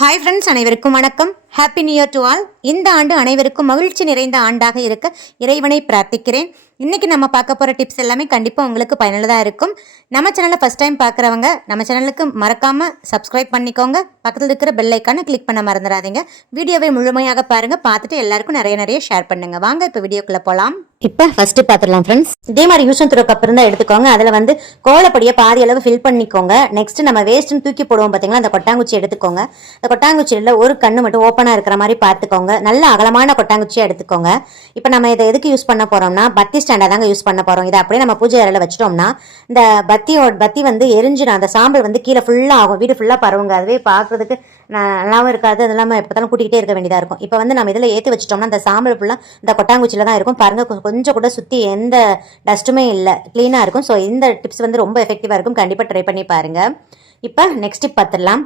Hi friends அனைவருக்கும் வணக்கம். Happy new year to all இந்த ஆண்டு அனைவருக்கும் மகிழ்ச்சி நிறைந்த ஆண்டாக இருக்க இறைவனை பிரார்த்திக்கிறேன். இன்றைக்கி நம்ம பார்க்க போகிற டிப்ஸ் எல்லாமே கண்டிப்பாக உங்களுக்கு பயனுள்ளதாக இருக்கும். நம்ம சேனலை ஃபஸ்ட் டைம் பார்க்குறவங்க நம்ம சேனலுக்கு மறக்காமல் சப்ஸ்கிரைப் பண்ணிக்கோங்க. பக்கத்தில் இருக்கிற பெல் ஐக்கானை கிளிக் பண்ண மறந்துடாதீங்க. வீடியோவை முழுமையாக பாருங்கள் பார்த்துட்டு எல்லாருக்கும் நிறைய நிறைய ஷேர் பண்ணுங்க. வாங்க இப்போ வீடியோக்குள்ளே போகலாம் இப்போ ஃபஸ்ட்டு பார்த்துடலாம் ஃப்ரெண்ட்ஸ் இதே மாதிரி யூசன் துறை கப் இருந்தால் எடுத்துக்கோங்க. அதில் வந்து கோலப்படியை பாதி அளவு ஃபில் பண்ணிக்கோங்க. நெக்ஸ்ட் நம்ம வேஸ்ட்டுன்னு தூக்கி போடுவோம் பார்த்தீங்களா அந்த கொட்டாங்குச்சி எடுத்துக்கோங்க. அந்த கொட்டாங்குச்சியில் ஒரு கண்ணு மட்டும் ஓப்பனாக இருக்கிற மாதிரி பார்த்துக்கோங்க. நல்ல அகலமான கொட்டாங்குச்சியாக எடுத்துக்கோங்க. இப்போ நம்ம இதை எதுக்கு யூஸ் பண்ண போகிறோம்னா பத்தி ஸ்டாண்டாக தாங்க யூஸ் பண்ண போகிறோம் இதை அப்படியே நம்ம பூஜை அறையில் வச்சிட்டோம்னா இந்த பத்தியோட பத்தி வந்து எரிஞ்சிடும் அந்த சாம்பல் வந்து கீழே ஃபுல்லாக ஆகும். வீடு ஃபுல்லாக பரவுங்க. அதுவே பார்க்குறதுக்கு நல்லாவும் இருக்காது. அது இல்லாமல் எப்போ கூட்டிகிட்டே இருக்க வேண்டியதாக இருக்கும். இப்போ வந்து நம்ம இதில் ஏற்றி வச்சிட்டோம்னா அந்த சாம்பல் ஃபுல்லாக இந்த கொட்டாங்குச்சியில் தான் இருக்கும். பாருங்கள் கொஞ்சம் கூட சுற்றி எந்த டஸ்ட்டுமே இல்லை. க்ளீனாக இருக்கும். ஸோ இந்த டிப்ஸ் வந்து ரொம்ப எஃபெக்டிவாக இருக்கும். கண்டிப்பாக ட்ரை பண்ணி பாருங்கள் இப்போ நெக்ஸ்ட் டிப் பார்த்துடலாம்.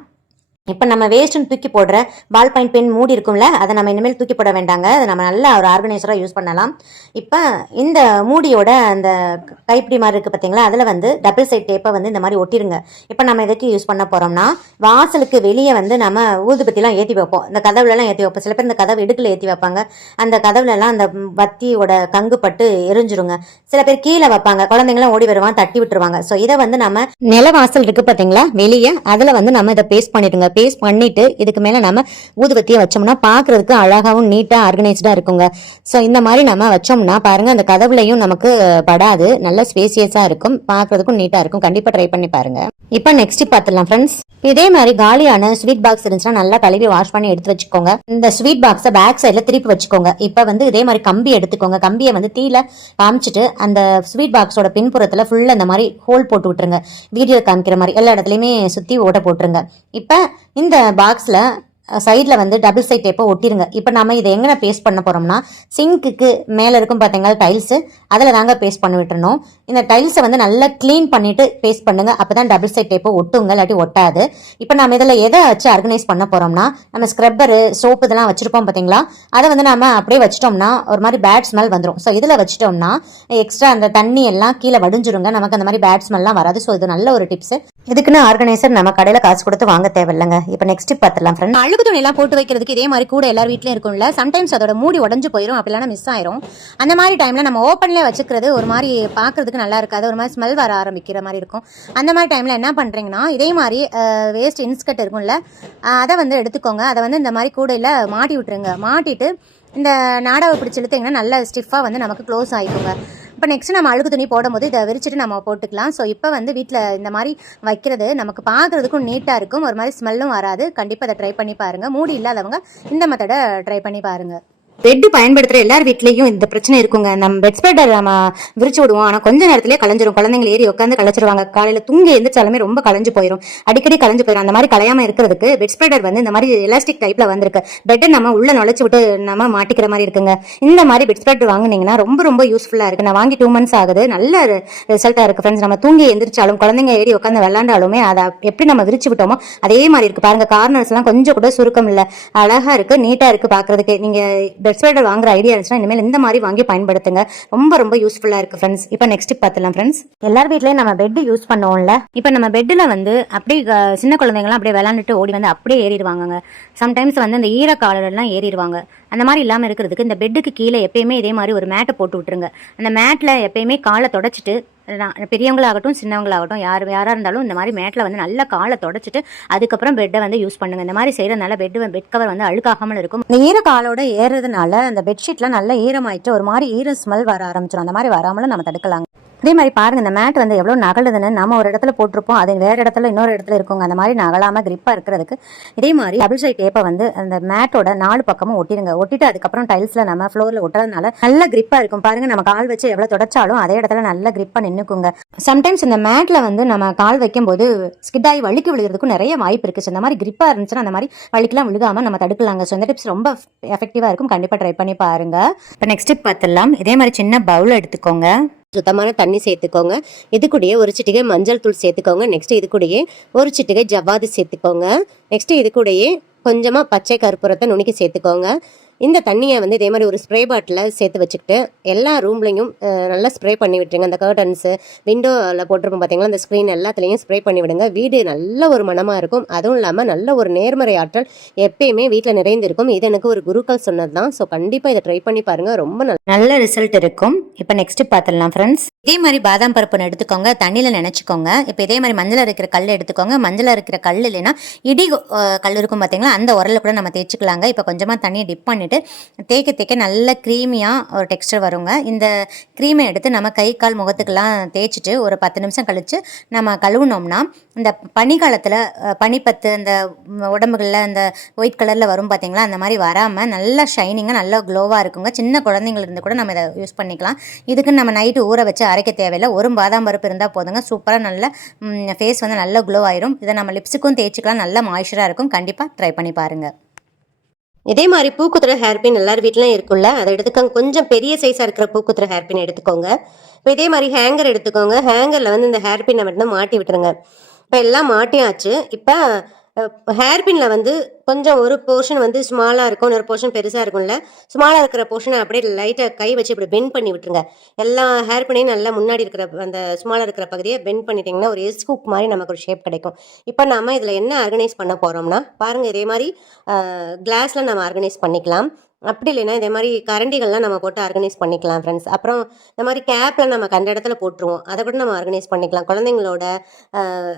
இப்போ நம்ம வேஸ்ட்டுன்னு தூக்கி போடுற பால் பாயிண்ட் பென் மூடி இருக்கும்ல அதை நம்ம இனிமேல் தூக்கி போட வேண்டாங்க. அதை நம்ம நல்ல ஒரு ஆர்கனைசராக யூஸ் பண்ணலாம். இப்போ இந்த மூடியோட அந்த கைப்பிடி மாதிரி இருக்குது பார்த்தீங்களா அதில் வந்து டபுள் சைட் டேப்பை வந்து இந்த மாதிரி ஒட்டிருங்க. இப்போ நம்ம எதுக்கு யூஸ் பண்ண போகிறோம்னா வாசலுக்கு வெளியே வந்து நம்ம ஊதுபத்திலாம் ஏற்றி வைப்போம். இந்த கதவுலலாம் ஏற்றி வைப்போம். சில பேர் இந்த கதவு இடுக்கில் ஏற்றி வைப்பாங்க. அந்த கதவுலலாம் அந்த பத்தியோட கங்கு பட்டு எரிஞ்சிருங்க. சில பேர் கீழே வைப்பாங்க. குழந்தைங்களாம் ஓடி வருவாங்க தட்டி விட்டுருவாங்க. ஸோ இதை வந்து நம்ம நில வாசல் இருக்குது பார்த்தீங்களா வெளியே அதில் வந்து நம்ம இதை பேஸ்ட் பண்ணிடுங்க. பேஸ்ட் பண்ணிட்டு இதுக்கு மேலே நம்ம ஊதுபத்தியை வச்சோம்னா பார்க்கறதுக்கு அழகாகவும் நீட்டாக ஆர்கனைஸ்டாக இருக்குங்க. ஸோ இந்த மாதிரி நம்ம வச்சோம்னா பாருங்க அந்த கதவுலையும் நமக்கு படாது. நல்ல ஸ்பேசியஸாக இருக்கும். பார்க்கறதுக்கும் நீட்டாக இருக்கும். கண்டிப்பாக ட்ரை பண்ணி பாருங்க. இப்போ நெக்ஸ்ட் பார்த்துடலாம் ஃப்ரெண்ட்ஸ் இதே மாதிரி காலியான ஸ்வீட் பாக்ஸ் இருந்துச்சுன்னா நல்லா கழுவி வாஷ் பண்ணி எடுத்து வச்சுக்கோங்க. இந்த ஸ்வீட் பாக்ஸை பேக் சைடில் திருப்பி வச்சுக்கோங்க. இப்போ வந்து இதே மாதிரி கம்பி எடுத்துக்கோங்க. கம்பியை வந்து தீல காமிச்சிட்டு அந்த ஸ்வீட் பாக்ஸோட பின்புறத்தில் ஃபுல்லாக இந்த மாதிரி ஹோல் போட்டு விட்டுருங்க. வீடியோ காமிக்கிற மாதிரி எல்லா இடத்துலையுமே சுற்றி ஓட்ட போட்டுருங்க. இப்போ இந்த பாக்ஸில் சைடில் வந்து டபுள் சைட் டேப்பை ஒட்டிருங்க. இப்போ நம்ம இதை எங்கே பேஸ்ட் பண்ண போகிறோம்னா சிங்க்குக்கு மேலே இருக்கும் பார்த்தீங்களா டைல்ஸு அதில் தாங்க பேஸ்ட் பண்ணி விட்டுறணும். இந்த டைல்ஸை வந்து நல்லா க்ளீன் பண்ணிட்டு பேஸ்ட் பண்ணுங்க. அப்போ தான் டபுள் சைட் டேப்பை ஒட்டுங்க இல்லாட்டி ஒட்டாது. இப்போ நம்ம இதில் எதை வச்சு ஆர்கனைஸ் பண்ண போகிறோம்னா நம்ம ஸ்க்ரப்பரு சோப்பு இதெல்லாம் வச்சுருப்போம் பார்த்தீங்களா அதை வந்து நம்ம அப்படியே வச்சிட்டோம்னா ஒரு மாதிரி பேட் ஸ்மெல் வந்துடும் ஸோ இதில் வச்சிட்டோம்னா எக்ஸ்ட்ரா அந்த தண்ணி எல்லாம் கீழே வடிஞ்சிருங்க. நமக்கு அந்த மாதிரி பேட் ஸ்மெல்லாம் வராது. ஸோ இது நல்ல ஒரு டிப்ஸ் இதுக்குன்னு ஆர்கனைசர் நம்ம கடையில் காசு கொடுத்து வாங்க தேவையில்லைங்க. இப்போ நெக்ஸ்ட் பார்த்துலாம் ஃப்ரெண்ட் அழுகு துணி எல்லாம் போட்டு வைக்கிறதுக்கு இதே மாதிரி கூட எல்லார் வீட்லயும் இருக்கும்ல. சம்டைம்ஸ் அதோட மூடி உடஞ்சு போயிடும் அப்படிலாம் மிஸ் ஆயிரும். அந்த மாதிரி டைம்ல நம்ம ஓப்பன்ல வச்சுக்கிறது ஒரு மாதிரி பார்க்கிறதுக்கு நல்லா இருக்காது. ஒரு மாதிரி ஸ்மெல் வர ஆரம்பிக்கிற மாதிரி இருக்கும். அந்த மாதிரி டைம்ல என்ன பண்றீங்கன்னா இதே மாதிரி வேஸ்ட் இன்ஸ்கட் இருக்கும்ல அதை வந்து எடுத்துக்கோங்க. அதை வந்து இந்த மாதிரி கூடையில் மாட்டி விட்டுருங்க. மாட்டிட்டு இந்த நாடாவை பிடிச்சி இழுத்தீங்கன்னா நல்லா ஸ்டிஃபாக வந்து நமக்கு க்ளோஸ் ஆகிக்கோங்க இப்போ நெக்ஸ்ட் நம்ம அழுகு துணி போடும்போது இதை விரிச்சிட்டு நம்ம போட்டுக்கலாம். ஸோ இப்போ வந்து வீட்டில் இந்த மாதிரி வைக்கிறது நமக்கு பார்க்குறதுக்கும் நீட்டாக இருக்கும். ஒரு மாதிரி ஸ்மெல்லும் வராது. கண்டிப்பாக அதை ட்ரை பண்ணி பாருங்கள் மூடி இல்லாதவங்க இந்த மெத்தடை ட்ரை பண்ணி பாருங்கள் பெட் பயன்படுத்துற எல்லார் வீட்லயும் இந்த பிரச்சனை இருக்குங்க. நம்ம பெட் ஸ்ப்ரெட்டர் நம்ம விரிச்சு விடுவோம். ஆனா கொஞ்ச நேரத்திலே கலைஞ்சிரும். குழந்தைங்க ஏறி உட்காந்து கலைச்சிருவாங்க. காலையில தூங்கி எந்திரிச்சாலுமே ரொம்ப கலைஞ்சு போயிடும் அடிக்கடி கலைஞ்சு போயிடும் அந்த மாதிரி கலையாம இருக்கிறதுக்கு பெட் ஸ்ப்ரெடர் வந்து இந்த மாதிரி எலாஸ்டிக் டைப்ல வந்திருக்கு. பெட்டை நம்ம உள்ள நுழைச்சு விட்டு நம்ம மாட்டிக்கிற மாதிரி இருக்குங்க. இந்த மாதிரி பெட் ஸ்ப்ரெட் வாங்குனீங்கன்னா ரொம்ப ரொம்ப யூஸ்ஃபுல்லா இருக்கு. நான் வாங்கி டூ மந்த்ஸ் ஆகுது. நல்ல ரிசல்ட்டா இருக்கு ஃப்ரெண்ட்ஸ் நம்ம தூங்கி எந்திரிச்சாலும் குழந்தைங்க ஏறி உட்காந்து விளாண்டாலுமே அதை எப்படி நம்ம விரிச்சு விட்டோமோ அதே மாதிரி இருக்கு. பாருங்க கார்னர்ஸ் எல்லாம் கொஞ்சம் கூட சுருக்கம் இல்லை. அழகா இருக்கு நீட்டா இருக்கு பாக்குறதுக்கு. நீங்க வெப்சைட்டில் வாங்குற ஐடியா இருந்துச்சுன்னா இனிமேல் இந்த மாதிரி வாங்கி பயன்படுத்துங்க. ரொம்ப ரொம்ப யூஸ்ஃபுல்லா இருக்கு ஃப்ரெண்ட்ஸ் இப்போ நெக்ஸ்ட் பார்த்துலாம் ஃப்ரெண்ட்ஸ் எல்லார் வீட்லேயும் நம்ம பெட் யூஸ் பண்ணுவோம்ல. இப்போ நம்ம பெட்டில் வந்து அப்படியே சின்ன குழந்தைங்களாம் அப்படியே விளாண்டுட்டு ஓடி வந்து அப்படியே ஏறிடுவாங்க சம்டைம்ஸ் வந்து இந்த ஈரக்காலெல்லாம் ஏறிடுவாங்க. அந்த மாதிரி இல்லாமல் இருக்கிறதுக்கு இந்த பெட்டுக்கு கீழே எப்பயுமே இதே மாதிரி ஒரு மேட்டை போட்டு விட்டுருங்க. அந்த மேட்டில் எப்பயுமே காலை தொடச்சிட்டு நான் பெரியவங்களாகட்டும் சின்னவங்களாகட்டும் யார் யாராக இருந்தாலும் இந்த மாதிரி மேட்டில் வந்து நல்லா காலை தொடச்சிட்டு அதுக்கப்புறம் பெட்டை வந்து யூஸ் பண்ணுங்க. இந்த மாதிரி செய்கிறதுனால பெட் பெட் கவர் வந்து அழுக்காகாமல் இருக்கும். இந்த ஈர காலோட ஏறுறதுனால அந்த பெட்ஷீட்லாம் நல்லா ஈரமாயிட்டு ஒரு மாதிரி ஈர ஸ்மெல் வர ஆரம்பிச்சிடும் அந்த மாதிரி வராமலும் நம்ம தடுக்கலாம் அதே மாதிரி பாருங்க இந்த மேட் வந்து எவ்வளோ நகலுதுன்னு நம்ம ஒரு இடத்துல போட்டிருப்போம். அது வேற இடத்துல இன்னொரு இடத்துல இருக்குங்க. அந்த மாதிரி நகலாம கிரிப்பா இருக்கிறதுக்கு இதே மாதிரி டபுள் சைட் டேப்பை வந்து அந்த மேட்டோட நாலு பக்கமும் ஒட்டிடுங்க ஒட்டிட்டு அதுக்கப்புறம் டைல்ஸ்ல நம்ம ஃப்ளோர்ல ஒட்டுறதுனால நல்ல கிரிப்பா இருக்கும். பாருங்க நம்ம கால் வச்சு எவ்வளவு தொடச்சாலும் அதே இடத்துல நல்ல கிரிப்பா நின்னுக்குங்க. சம்டைம்ஸ் இந்த மேட்ல வந்து நம்ம கால் வைக்கும்போது போது ஆகி வலிக்கு விழுகிறதுக்கும் நிறைய வாய்ப்பு இருக்கு. ஸோ இந்த மாதிரி கிரிப்பா இருந்துச்சுன்னா அந்த மாதிரி வலிக்கெல்லாம் விழுகாம நம்ம தடுக்கலாங்க. ஸோ இந்த டிப்ஸ் ரொம்ப எஃபெக்டிவா இருக்கும். கண்டிப்பா ட்ரை பண்ணி பாருங்க. இப்போ நெக்ஸ்ட் டிப் பார்த்துடலாம். இதே மாதிரி சின்ன பவுல் எடுத்துக்கோங்க. சுத்தமான தண்ணி சேர்த்துக்கோங்க. இது கூடயே ஒரு சிட்டிகை மஞ்சள் தூள் சேர்த்துக்கோங்க. நெக்ஸ்ட் இது கூடயே ஒரு சிட்டிகை ஜவ்வாது சேர்த்துக்கோங்க. நெக்ஸ்ட் இது கூடயே கொஞ்சமாக பச்சை கற்பூரத்தை நுணுக்கி சேர்த்துக்கோங்க. இந்த தண்ணியை வந்து இதே மாதிரி ஒரு ஸ்ப்ரே பாட்டிலில் சேர்த்து வச்சுக்கிட்டு எல்லா ரூம்லையும் நல்லா ஸ்ப்ரே பண்ணி விட்டுருங்க. அந்த கர்டன்ஸு விண்டோவில் போட்டிருப்போம் பார்த்தீங்களா அந்த ஸ்க்ரீன் எல்லாத்துலேயும் ஸ்ப்ரே பண்ணி விடுங்க. வீடு நல்ல ஒரு மனமாக இருக்கும். அதுவும் இல்லாமல் நல்ல ஒரு நேர்மறை ஆற்றல் எப்பயுமே வீட்டில் நிறைந்திருக்கும். இது எனக்கு ஒரு குருக்கள் சொன்னது தான் ஸோ கண்டிப்பாக இதை ட்ரை பண்ணி பாருங்கள் ரொம்ப நல்ல நல்ல ரிசல்ட் இருக்கும். இப்போ நெக்ஸ்ட் பார்த்துடலாம் ஃப்ரெண்ட்ஸ் இதே மாதிரி பாதாம் பருப்பு எடுத்துக்கோங்க. தண்ணியில் நினச்சிக்கோங்க. இப்போ இதே மாதிரி மஞ்சள் இருக்கிற கல் எடுத்துக்கோங்க. மஞ்சள் இருக்கிற கல் இல்லைன்னா இடி கல் இருக்கும் பார்த்தீங்களா அந்த உரல்ல கூட நம்ம தேய்ச்சிக்கலாங்க. இப்போ கொஞ்சமாக தண்ணியை டிப் பண்ணி பண்ணிவிட்டு தேய்க்க தேய்க்க நல்ல க்ரீமியாக ஒரு டெக்ஸ்டர் வருங்க. இந்த க்ரீமை எடுத்து நம்ம கை கால் முகத்துக்கெல்லாம் தேய்ச்சிட்டு ஒரு பத்து நிமிஷம் கழித்து நம்ம கழுவுனோம்னா இந்த பனிக்காலத்தில் பனிப்பத்து இந்த உடம்புகளில் இந்த ஒயிட் கலரில் வரும் பார்த்தீங்களா அந்த மாதிரி வராமல் நல்லா ஷைனிங்காக நல்லா க்ளோவாக இருக்குங்க. சின்ன குழந்தைங்கள் இருந்து கூட நம்ம இதை யூஸ் பண்ணிக்கலாம். இதுக்கு நம்ம நைட்டு ஊற வச்சு அரைக்க தேவையில்லை. ஒரு பாதாம் பருப்பு இருந்தால் போதுங்க. சூப்பராக நல்ல ஃபேஸ் வந்து நல்லா க்ளோ ஆயிரும். இதை நம்ம லிப்ஸுக்கும் தேய்ச்சிக்கலாம். நல்ல மாய்ஸ்சராக இருக்கும். கண்டிப்பாக ட்ரை பண்ணி பாருங்கள் இதே மாதிரி பூக்குத்துற ஹேர்பின் எல்லார் வீட்லையும் இருக்குல்ல அதை எடுத்துக்கோங்க. கொஞ்சம் பெரிய சைஸாக இருக்கிற பூக்குத்துற ஹேர்பின் எடுத்துக்கோங்க. இப்போ இதே மாதிரி ஹேங்கர் எடுத்துக்கோங்க. ஹேங்கரில் வந்து இந்த ஹேர்பின்னை மட்டும் மாட்டி விட்டுருங்க. இப்போ எல்லாம் மாட்டியாச்சு. இப்போ ஹேர்பின்ல வந்து கொஞ்சம் ஒரு போர்ஷன் வந்து ஸ்மாலாக இருக்கும் இன்னொரு போர்ஷன் பெருசாக இருக்கும்ல ஸ்மாலாக இருக்கிற போர்ஷனை அப்படியே லைட்டாக கை வச்சு இப்படி பெண்ட் பண்ணி விட்டுருங்க. எல்லா ஹேர்பினையும் நல்லா முன்னாடி இருக்கிற அந்த ஸ்மாலாக இருக்கிற பகுதியை பெண்ட் பண்ணிட்டீங்கன்னா ஒரு எஸ் மாதிரி நமக்கு ஒரு ஷேப் கிடைக்கும். இப்போ நம்ம இதில் என்ன ஆர்கனைஸ் பண்ண போகிறோம்னா பாருங்கள் இதே மாதிரி கிளாஸில் நம்ம ஆர்கனைஸ் பண்ணிக்கலாம். அப்படி இல்லைன்னா இதே மாதிரி கரண்டிகள்லாம் நம்ம போட்டு ஆர்கனைஸ் பண்ணிக்கலாம் ஃப்ரெண்ட்ஸ் அப்புறம் இந்த மாதிரி கேப்பில் நம்ம கண்ட இடத்துல போட்டுருவோம். அதை கூட நம்ம ஆர்கனைஸ் பண்ணிக்கலாம். குழந்தைங்களோட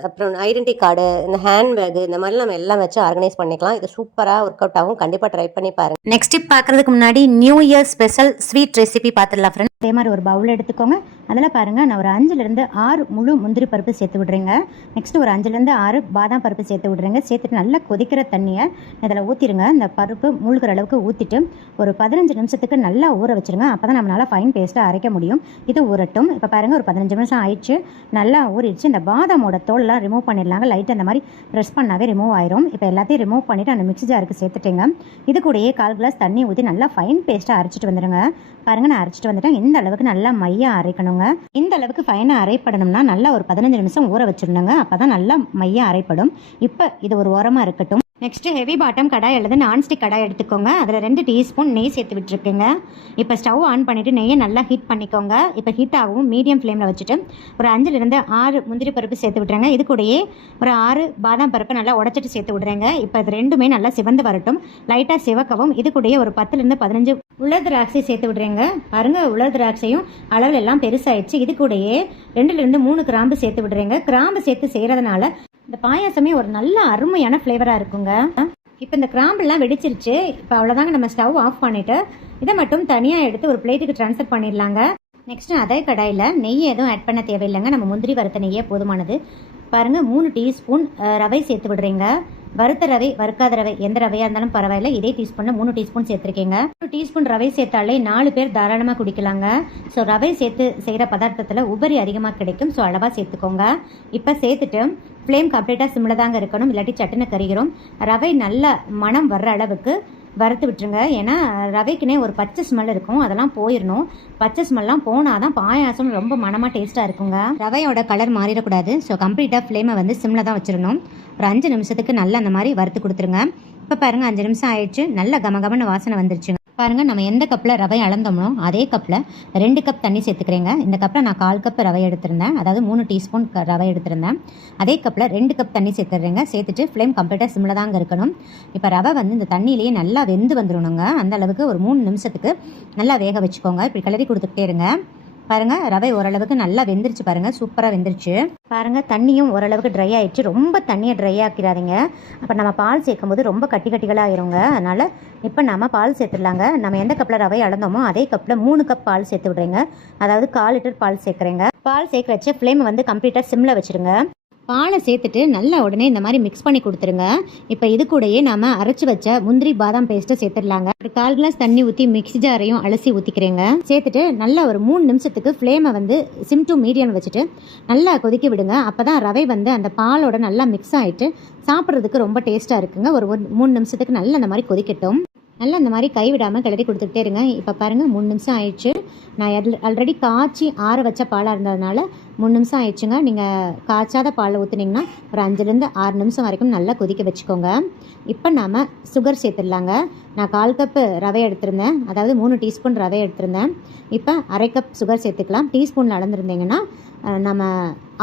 அப்புறம் ஐடென்டி கார்டு இந்த ஹேண்ட்பேக் இந்த மாதிரி நம்ம எல்லாம் வச்சு ஆர்கனைஸ் பண்ணிக்கலாம். இது சூப்பராக ஒர்க் அவுட் ஆகும். கண்டிப்பாக ட்ரை பண்ணி பாருங்க. நெக்ஸ்ட் டிப் பார்க்கறதுக்கு முன்னாடி new year special sweet recipe பார்த்துடலாம் ஃப்ரெண்ட்ஸ் அதே மாதிரி ஒரு பவுல் எடுத்துக்கோங்க. அதில் பாருங்கள் நான் ஒரு அஞ்சுலேருந்து ஆறு முழு முந்திரி பருப்பு சேர்த்து விட்றேங்க. நெக்ஸ்ட் ஒரு அஞ்சுலேருந்து ஆறு பாதாம் பருப்பு சேர்த்து விட்றேங்க. சேர்த்துட்டு நல்லா கொதிக்கிற தண்ணியை இதில் ஊற்றிடுங்க இந்த பருப்பு மூழ்கிற அளவுக்கு ஊற்றிட்டு ஒரு பதினஞ்சு நிமிஷத்துக்கு நல்லா ஊற வச்சிருங்க. அப்போ தான் நம்மளால் ஃபைன் பேஸ்ட்டாக அரைக்க முடியும். இது ஊறட்டும். இப்போ பாருங்கள் ஒரு பதினஞ்சு நிமிஷம் ஆயிடுச்சு. நல்லா ஊறிடுச்சு. இந்த பாதாமோட தோல்லாம் ரிமூவ் பண்ணிடலாங்க. லைட் அந்த மாதிரி ப்ரெஸ் பண்ணாவே ரிமூவ் ஆயிரும். இப்போ எல்லாத்தையும் ரிமூவ் பண்ணிவிட்டு அந்த மிக்ஸி ஜாருக்கு சேர்த்துட்டேங்க. இது கூடயே கால் கிளாஸ் தண்ணி ஊற்றி நல்லா ஃபைன் பேஸ்ட்டாக அரைச்சிட்டு வந்துடுங்க பாருங்கள் நான் அரைச்சிட்டு வந்துட்டேன். இந்த அளவுக்கு நல்லா மையா அரைக்கணுங்க. இந்த அளவுக்கு ஃபைனாக அரைப்படணும்னா நல்லா ஒரு பதினஞ்சு நிமிஷம் ஊற வச்சிடணுங்க. அப்போ தான் நல்லா மையா அரைப்படும். இப்போ இது ஒரு ஓரமாக இருக்கட்டும். நெக்ஸ்ட்டு ஹெவி பாட்டம் கடாய் அல்லது நான்ஸ்டிக் கடாய் எடுத்துக்கோங்க. அதில் ரெண்டு டீஸ்பூன் நெய் சேர்த்து விட்டுருக்குங்க. இப்போ ஸ்டவ் ஆன் பண்ணிவிட்டு நெய்யை நல்லா ஹீட் பண்ணிக்கோங்க. இப்போ ஹீட் ஆகும் மீடியம் ஃப்ளேமில் வச்சுட்டு ஒரு அஞ்சுலேருந்து ஆறு முந்திரி பருப்பு சேர்த்து விட்றேங்க இது கூடயே ஒரு ஆறு பாதாம் பருப்பு நல்லா உடச்சிட்டு சேர்த்து விட்றேங்க. இப்போ இது ரெண்டுமே நல்லா சிவந்து வரட்டும். லைட்டாக சிவக்கவும். இது கூடயே ஒரு பத்துலேருந்து பதினஞ்சு உலர் திராட்சை சேர்த்து விட்றேங்க. பாருங்க உலர் திராட்சையும் அளவில் எல்லாம் பெருசாகிடுச்சு இது கூடயே ரெண்டுலேருந்து மூணு கிராம்பு சேர்த்து விட்றேங்க. கிராம்பு சேர்த்து செய்கிறதுனால இந்த பாயாசமே ஒரு நல்ல அருமையான ஃப்ளேவராக இருக்குங்க. இப்போ இந்த கிராம்பெல்லாம் வெடிச்சிருச்சு. இப்போ அவ்வளோதாங்க நம்ம ஸ்டவ் ஆஃப் பண்ணிவிட்டு இதை மட்டும் தனியாக எடுத்து ஒரு பிளேட்டுக்கு ட்ரான்ஸ்ஃபர் பண்ணிடலாங்க. நெக்ஸ்ட் அதே கடாயில் நெய் எதுவும் ஆட் பண்ண தேவையில்லைங்க. நம்ம முந்திரி வறுத்த நெய்யே போதுமானது. பாருங்கள் மூணு டீஸ்பூன் ரவை சேர்த்து விடுறீங்க. வறுத்த ரவை வறுக்காத ரவை எந்த ரவையாக இருந்தாலும் பரவாயில்ல. இதே டீஸ்பூனில் மூணு டீஸ்பூன் சேர்த்துருக்கீங்க. ஒரு டீஸ்பூன் ரவை சேர்த்தாலே நாலு பேர் தாராளமாக குடிக்கலாங்க. ஸோ ரவை சேர்த்து செய்கிற பதார்த்தத்தில் உபரி அதிகமாக கிடைக்கும். ஸோ அளவாக சேர்த்துக்கோங்க. இப்போ சேர்த்துட்டு ஃப்ளேம் கம்ப்ளீட்டாக சிம்மில் தாங்க இருக்கணும். இல்லாட்டி சட்டுன்னு கறிகிறோம் ரவை நல்ல மனம் வர்ற அளவுக்கு வறுத்து விட்டுருங்க. ஏன்னா ரவைக்குனே ஒரு பச்சை ஸ்மெல் இருக்கும். அதெல்லாம் போயிடணும் பச்சை ஸ்மெல்லாம் போனால் தான் பாயாசம் ரொம்ப மனமாக டேஸ்ட்டாக இருக்குங்க. ரவையோட கலர் மாறிடக்கூடாது. ஸோ கம்ப்ளீட்டாக ஃப்ளேமை வந்து சிம்மில் தான் வச்சிடணும் ஒரு அஞ்சு நிமிஷத்துக்கு நல்லா அந்த மாதிரி வறுத்து கொடுத்துருங்க. இப்போ பாருங்கள் அஞ்சு நிமிஷம் ஆயிடுச்சு. நல்ல கமகமன்னு வாசனை வந்துருச்சுங்க. பாருங்கள் நம்ம எந்த கப்பில் ரவை அளந்தோமோ அதே கப்பில் ரெண்டு கப் தண்ணி சேர்த்துக்கிறேங்க. இந்த கப்பில் நான் கால் கப் ரவை எடுத்திருந்தேன். அதாவது மூணு டீஸ்பூன் க- ரவை எடுத்திருந்தேன். அதே கப்பில் ரெண்டு கப் தண்ணி சேர்த்துறேங்க. சேர்த்துட்டு ஃப்ளேம் கம்ப்ளீட்டாக சிம்மில் தாங்க இருக்கணும். இப்போ ரவை வந்து இந்த தண்ணியிலேயே நல்லா வெந்து வந்துடணுங்க அந்த அளவுக்கு ஒரு மூணு நிமிஷத்துக்கு நல்லா வேக வச்சுக்கோங்க. இப்படி கிளறி கொடுத்துக்கிட்டே இருங்க. பாருங்க ரவை ஓரளவுக்கு நல்லா வெந்துருச்சு பாருங்க சூப்பராக வெந்துருச்சு. பாருங்க தண்ணியும் ஓரளவுக்கு ட்ரை ஆயிடுச்சு. ரொம்ப தண்ணியை ட்ரை ஆக்கிறாதீங்க அப்போ நம்ம பால் சேர்க்கும் போது ரொம்ப கட்டி கட்டிகளாக ஆயிருங்க. அதனால இப்போ நம்ம பால் சேர்த்துடலாங்க. நம்ம எந்த கப்பில் ரவை அளந்தோமோ அதே கப்பில் மூணு கப் பால் சேர்த்து விடுறீங்க. அதாவது கால் லிட்டர் பால் சேர்க்குறேங்க. பால் சேர்க்க வச்சு ஃப்ளேம் வந்து கம்ப்ளீட்டாக சிம்மில் வச்சுருங்க பாலை சேர்த்துட்டு நல்லா உடனே இந்த மாதிரி மிக்ஸ் பண்ணி கொடுத்துருங்க. இப்போ இது கூடயே நாம் அரைச்சி வச்ச முந்திரி பாதாம் பேஸ்ட்டை சேர்த்துடலாங்க. ஒரு கால் கிளாஸ் தண்ணி ஊற்றி மிக்ஸி ஜாரையும் அலசி ஊற்றிக்கிறேங்க சேர்த்துட்டு நல்லா ஒரு மூணு நிமிஷத்துக்கு ஃப்ளேமை வந்து சிம் டு மீடியம் வச்சுட்டு நல்லா கொதிக்க விடுங்க. அப்போ தான் ரவை வந்து அந்த பாலோட நல்லா மிக்ஸ் ஆகிட்டு சாப்பிட்றதுக்கு ரொம்ப டேஸ்ட்டாக இருக்குங்க. ஒரு மூணு நிமிஷத்துக்கு நல்லா அந்த மாதிரி கொதிக்கட்டும். நல்லா இந்த மாதிரி கை விடாமல் கிளறி கொடுத்துக்கிட்டே இருங்க. இப்போ பாருங்கள் மூணு நிமிஷம் ஆயிடுச்சு. நான் ஆல்ரெடி காய்ச்சி ஆற வச்ச பாலாக இருந்ததுனால மூணு நிமிஷம் ஆயிடுச்சுங்க. நீங்கள் காய்ச்சாத பாலில் ஊற்றுனீங்கன்னா ஒரு அஞ்சுலேருந்து ஆறு நிமிஷம் வரைக்கும் நல்லா கொதிக்க வச்சுக்கோங்க. இப்போ நாம் சுகர் சேர்த்துடலாங்க. நான் கால் கப்பு ரவை எடுத்திருந்தேன். அதாவது மூணு டீஸ்பூன் ரவை எடுத்திருந்தேன். இப்போ அரை கப் சுகர் சேர்த்துக்கலாம். டீஸ்பூனில் அளந்துருந்தீங்கன்னா நம்ம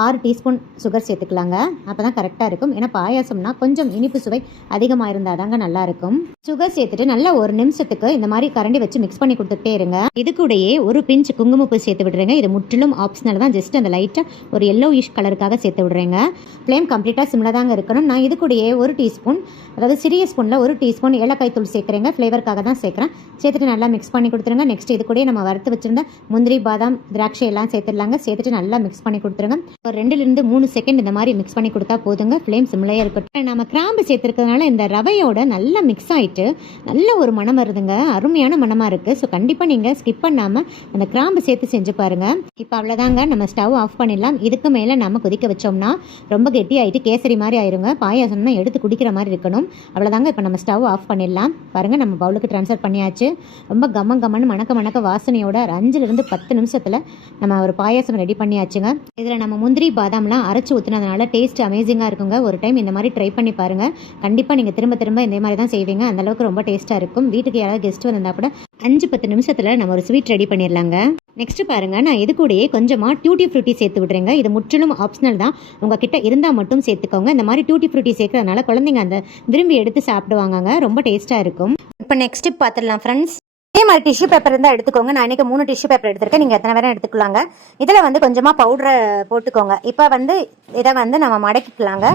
ஆறு டீஸ்பூன் சுகர் சேர்த்துக்கலாங்க. அப்போ தான் கரெக்டாக இருக்கும். ஏன்னா பாயாசம்னா கொஞ்சம் இனிப்பு சுவை அதிகமாக இருந்தால் தாங்க நல்லாயிருக்கும் சுகர் சேர்த்துட்டு நல்லா ஒரு நிமிஷத்துக்கு இந்த மாதிரி கரண்டி வச்சு மிக்ஸ் பண்ணி கொடுத்துட்டே இருங்க. இது கூடயே ஒரு பிஞ்ச் குங்குமப்பூ சேர்த்து விட்டுருங்க. இது முற்றிலும் ஆப்ஷனல் தான். ஜஸ்ட் அந்த லைட்டாக ஒரு எல்லோ கலருக்காக சேர்த்து விடுறேங்க. ஃப்ளேம் கம்ப்ளீட்டாக சிம்மில் தாங்க இருக்கணும். நான் இது கூடயே ஒரு டீஸ்பூன் அதாவது சிறிய ஸ்பூனில் ஒரு டீஸ்பூன் ஏலக்காய் தூள் சேர்க்குறேங்க. ஃப்ளேவருக்காக தான் சேர்க்குறேன். சேர்த்துட்டு நல்லா மிக்ஸ் பண்ணி கொடுத்துருங்க. நெக்ஸ்ட் இது கூடயே நம்ம வறுத்து வச்சிருந்த முந்திரி பாதாம் திராட்சை எல்லாம் சேர்த்துடலாங்க. சேர்த்துட்டு நல்லா மிக்ஸ் பண்ணி கொடுத்துருங்க. ஒரு ரெண்டுலேருந்து மூணு செகண்ட் இந்த மாதிரி மிக்ஸ் பண்ணி கொடுத்தா போதுங்க. ஃப்ளேம் சிம்லையே இருக்கட்டும். நம்ம கிராம்பு சேர்த்துருக்கிறதுனால இந்த ரவையோட நல்லா மிக்ஸ் ஆகிட்டு நல்ல ஒரு மனம் வருதுங்க. அருமையான மனமாக இருக்குது ஸோ கண்டிப்பாக நீங்கள் ஸ்கிப் பண்ணாமல் அந்த கிராம்பு சேர்த்து செஞ்சு பாருங்கள் இப்போ அவ்வளோதாங்க நம்ம ஸ்டவ் ஆஃப் ஆஃப் பண்ணிடலாம். இதுக்கு மேலே நம்ம கொதிக்க வச்சோம்னா ரொம்ப கெட்டி ஆகிட்டு கேசரி மாதிரி ஆயிருங்க. பாயாசம்னா எடுத்து குடிக்கிற மாதிரி இருக்கணும். அவ்வளோதாங்க இப்போ நம்ம ஸ்டவ் ஆஃப் பண்ணிடலாம். பாருங்கள் நம்ம பவுலுக்கு ட்ரான்ஸ்ஃபர் பண்ணியாச்சு. ரொம்ப கம கமன்னு மணக்க மணக்க வாசனையோட ஒரு அஞ்சுலேருந்து பத்து நிமிஷத்தில் நம்ம ஒரு பாயாசம் ரெடி பண்ணியாச்சுங்க. இதில் நம்ம முந்திரி பாதாம்லாம் அரைச்சி ஊற்றுனதுனால டேஸ்ட் அமேசிங்காக இருக்குங்க. ஒரு டைம் இந்த மாதிரி ட்ரை பண்ணி பாருங்கள் கண்டிப்பாக நீங்கள் திரும்ப திரும்ப இந்த மாதிரி தான் செய்வீங்க. அந்த அளவுக்கு ரொம்ப டேஸ்ட்டாக இருக்கும். வீட்டுக்கு யாராவது கெஸ்ட் வந்தால் கூட அஞ்சு பத்து நிமிஷத்தில் நம்ம ஒரு ஸ்வீட் ரெடி பண்ணிடலாங்க நெக்ஸ்ட் பாருங்க நான் இது கூடயே கொஞ்சமாக டியூட்டி ஃப்ரூட்டி சேர்த்து விட்றேங்க. இது முற்றிலும் ஆப்ஷனல் தான். உங்ககிட்ட இருந்தால் மட்டும் சேர்த்துக்கோங்க. இந்த மாதிரி டியூட்டி ஃப்ரூட்டி சேர்க்கறதுனால குழந்தைங்க அந்த விரும்பி எடுத்து சாப்பிடுவாங்க ரொம்ப டேஸ்ட்டாக இருக்கும். இப்போ நெக்ஸ்ட் டிப் பார்த்துடலாம் ஃப்ரெண்ட்ஸ் இதே மாதிரி டிஷ்யூ பேப்பர் இருந்தால் எடுத்துக்கோங்க. நான் இன்றைக்கி மூணு டிஷ்யூ பேப்பர் எடுத்துருக்கேன். நீங்கள் எத்தனை வேணும் எடுத்துக்கலாங்க. இதில் வந்து கொஞ்சமாக பவுடரை போட்டுக்கோங்க. இப்போ வந்து இதை வந்து நம்ம மடக்கிக்கலாங்க.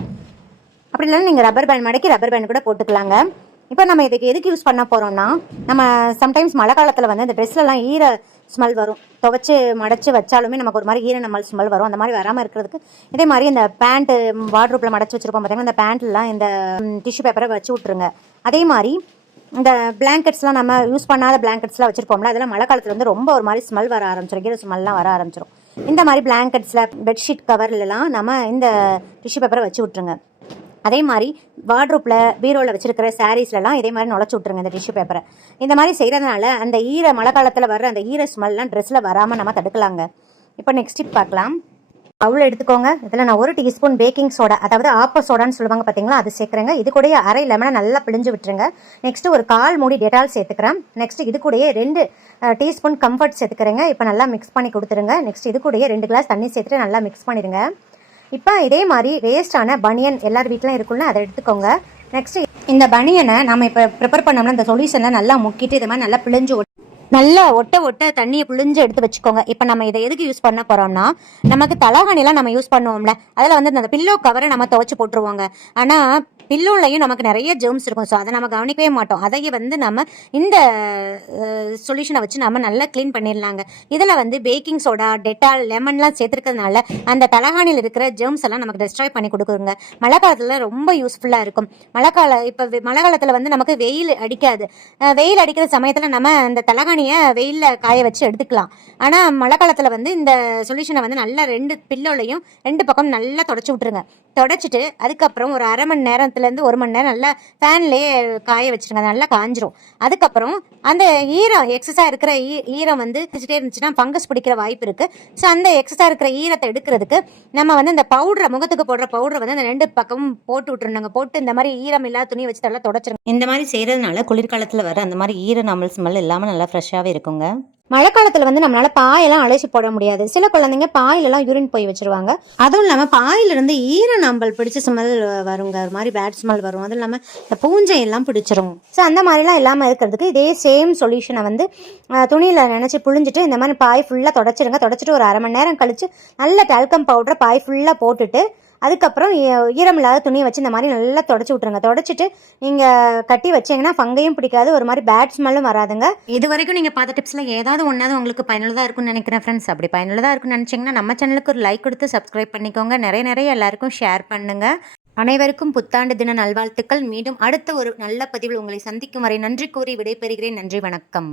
அப்படி இல்லைன்னா நீங்கள் ரப்பர் பேண்ட் மடக்கி ரப்பர் பேண்ட் கூட போட்டுக்கலாங்க. இப்போ நம்ம இதுக்கு எதுக்கு யூஸ் பண்ண போகிறோம்னா நம்ம சம்டைம்ஸ் மழை காலத்தில் வந்து இந்த ட்ரெஸ்லலாம் ஈர ஸ்மெல் வரும். துவைச்சி மடச்சு வச்சாலுமே நமக்கு ஒரு மாதிரி ஈர நம்மள் ஸ்மெல் வரும். அந்த மாதிரி வராமல் இருக்கிறதுக்கு இதே மாதிரி இந்த பேண்ட்டு வார்ட்ரூப்பில் மடச்சு வச்சுருப்போம் பார்த்தீங்கன்னா இந்த பேண்ட்லாம் இந்த டிஷ்யூ பேப்பரை வச்சு விட்ருங்க அதே மாதிரி இந்த பிளாங்கெட்ஸ்லாம் நம்ம யூஸ் பண்ணாத பிளாங்கெட்ஸ்லாம் வச்சுருப்போம்ல அதெல்லாம் மழை காலத்தில் வந்து ரொம்ப ஒரு மாதிரி ஸ்மெல் வர ஆரம்பிச்சிடும் ஈர ஸ்மெல்லாம் வர ஆரம்பிச்சிடும் இந்த மாதிரி பிளாங்கெட்ஸில் பெட்ஷீட் கவர்லலாம் நம்ம இந்த டிஷ்யூ பேப்பரை வச்சு விட்ருங்க அதே மாதிரி வார்ட்ரூப்பில் பீரோவில் வச்சிருக்கிற சாரீஸ்லலாம் இதே மாதிரி நுழைச்சி விட்ருங்க இந்த டிஷ்யூ பேப்பரை இந்த மாதிரி செய்கிறதுனால அந்த ஈர மழை காலத்தில் வர்ற அந்த ஈர ஸ்மெல்லாம் ட்ரெஸ்ஸில் வராமல் நம்ம தடுக்கலாங்க. இப்போ நெக்ஸ்ட் டிப் பார்க்கலாம். அவ்வளோ எடுத்துக்கோங்க. இதில் நான் ஒரு டீஸ்பூன் பேக்கிங் சோடா அதாவது ஆப்ப சோடான்னு சொல்லுவாங்க பார்த்தீங்களா அது சேர்க்குறேங்க. இது கூடயே அரை லெமனை நல்லா பிழிஞ்சு விட்டுருங்க. நெக்ஸ்ட்டு ஒரு கால் மூடி டெட்டால் சேர்த்துக்கிறேன். நெக்ஸ்ட் இது கூடயே ரெண்டு டீஸ்பூன் கம்ஃபர்ட் சேர்த்துக்கிறேங்க. இப்போ நல்லா மிக்ஸ் பண்ணி கொடுத்துருங்க. நெக்ஸ்ட் இது கூடயே ரெண்டு கிளாஸ் தண்ணி சேர்த்துட்டு நல்லா மிக்ஸ் பண்ணிடுங்க. இப்போ இதே மாதிரி வேஸ்டான பனியன் எல்லார் வீட்லையும் இருக்குல்ல அதை எடுத்துக்கோங்க. நெக்ஸ்ட் இந்த பனியனை நம்ம இப்போ ப்ரிப்பேர் பண்ணோம்னா இந்த சொல்யூஷனில் நல்லா முக்கிட்டு இது மாதிரி நல்லா பிழிஞ்சு நல்லா ஒட்ட ஒட்ட தண்ணியை புழிஞ்சு எடுத்து வச்சுக்கோங்க. இப்போ நம்ம இதை எதுக்கு யூஸ் பண்ண போறோம்னா நமக்கு தலகாணிலாம் நம்ம யூஸ் பண்ணுவோம்ல. அதில் வந்து அந்த பில்லோ கவரை நம்ம துவைச்சு போட்டுருவாங்க. ஆனால் பில்லோலையும் நமக்கு நிறைய ஜெர்ம்ஸ் இருக்கும். ஸோ அதை நம்ம கவனிக்கவே மாட்டோம். அதையே வந்து நம்ம இந்த சொல்யூஷனை வச்சு நம்ம நல்லா க்ளீன் பண்ணிடலாங்க. இதில் வந்து பேக்கிங் சோடா டெட்டால் லெமன்லாம் சேர்த்துருக்கிறதுனால அந்த தலகாணியில் இருக்கிற ஜெர்ம்ஸ் எல்லாம் நமக்கு டெஸ்ட்ராய் பண்ணி கொடுக்குங்க. மழை காலத்தில் ரொம்ப யூஸ்ஃபுல்லாக இருக்கும். மழை கால இப்போ மழை காலத்தில் வந்து நமக்கு வெயில் அடிக்காது. வெயில் அடிக்கிற சமயத்தில் நம்ம அந்த தலகாணி தலகாணியை வெயிலில் காய வச்சு எடுத்துக்கலாம். ஆனால் மழை காலத்தில் வந்து இந்த சொல்யூஷனை வந்து நல்லா ரெண்டு பில்லோலையும் ரெண்டு பக்கம் நல்லா தொடச்சி விட்ருங்க தொடச்சிட்டு அதுக்கப்புறம் ஒரு அரை மணி நேரத்துலேருந்து ஒரு மணி நேரம் நல்லா ஃபேன்லேயே காய வச்சிருங்க. அது நல்லா காஞ்சிரும். அதுக்கப்புறம் அந்த ஈரம் எக்ஸஸாக இருக்கிற ஈ ஈரம் வந்து வச்சுட்டே இருந்துச்சுன்னா ஃபங்கஸ் பிடிக்கிற வாய்ப்பு இருக்குது ஸோ அந்த எக்ஸஸாக இருக்கிற ஈரத்தை எடுக்கிறதுக்கு நம்ம வந்து இந்த பவுடரை முகத்துக்கு போடுற பவுடரை வந்து அந்த ரெண்டு பக்கமும் போட்டு விட்டுருந்தாங்க போட்டு இந்த மாதிரி ஈரம் இல்லாத துணியை வச்சு நல்லா தொடச்சிருங்க. இந்த மாதிரி செய்கிறதுனால குளிர்காலத்தில் வர அந்த மாதிரி ஈர நாமல் ஸ்மெல் இல்லாமல் நல்லா ஃப்ரெஷ் ஃப்ரெஷ்ஷாகவே இருக்குங்க. மழை காலத்தில் வந்து நம்மளால பாயெல்லாம் அழைச்சி போட முடியாது. சில குழந்தைங்க பாயிலெல்லாம் யூரின் போய் வச்சிருவாங்க. அதுவும் இல்லாமல் பாயிலிருந்து ஈர நம்பல் பிடிச்ச ஸ்மெல் வருங்க. ஒரு மாதிரி பேட் ஸ்மெல் வரும். அதுவும் இல்லாமல் இந்த பூஞ்சை எல்லாம் பிடிச்சிரும். ஸோ அந்த மாதிரிலாம் இல்லாமல் இருக்கிறதுக்கு இதே சேம் சொல்யூஷனை வந்து துணியில் நினச்சி புழிஞ்சிட்டு இந்த மாதிரி பாய் ஃபுல்லாக தொடச்சிருங்க. தொடச்சிட்டு ஒரு அரை மணி நேரம் கழிச்சு நல்ல டல்கம் பவுடரை பாய் ஃபுல்லாக போட்டுட்டு அதுக்கப்புறம் ஈரமில்லாத துணியை வச்சு இந்த மாதிரி நல்லா தொடச்சி விட்ருங்க தொடச்சிட்டு நீங்கள் கட்டி வச்சிங்கன்னா ஃபங்கையும் பிடிக்காது. ஒரு மாதிரி பேட் ஸ்மெல்லும் வராதுங்க. இது வரைக்கும் நீங்கள் பார்த்த டிப்ஸில் ஏதாவது ஒன்றாவது உங்களுக்கு பயனுள்ளதாக இருக்கும்னு நினைக்கிறேன் ஃப்ரெண்ட்ஸ் அப்படி பயனுள்ளதாக இருக்கும்னு நினச்சிங்கன்னா நம்ம சேனலுக்கு ஒரு லைக் கொடுத்து சப்ஸ்கிரைப் பண்ணிக்கோங்க. நிறைய நிறைய எல்லாருக்கும் ஷேர் பண்ணுங்கள் அனைவருக்கும் புத்தாண்டு தின நல்வாழ்த்துக்கள். மீண்டும் அடுத்த ஒரு நல்ல பதிவில் உங்களை சந்திக்கும் வரை நன்றி கூறி விடைபெறுகிறேன். நன்றி வணக்கம்.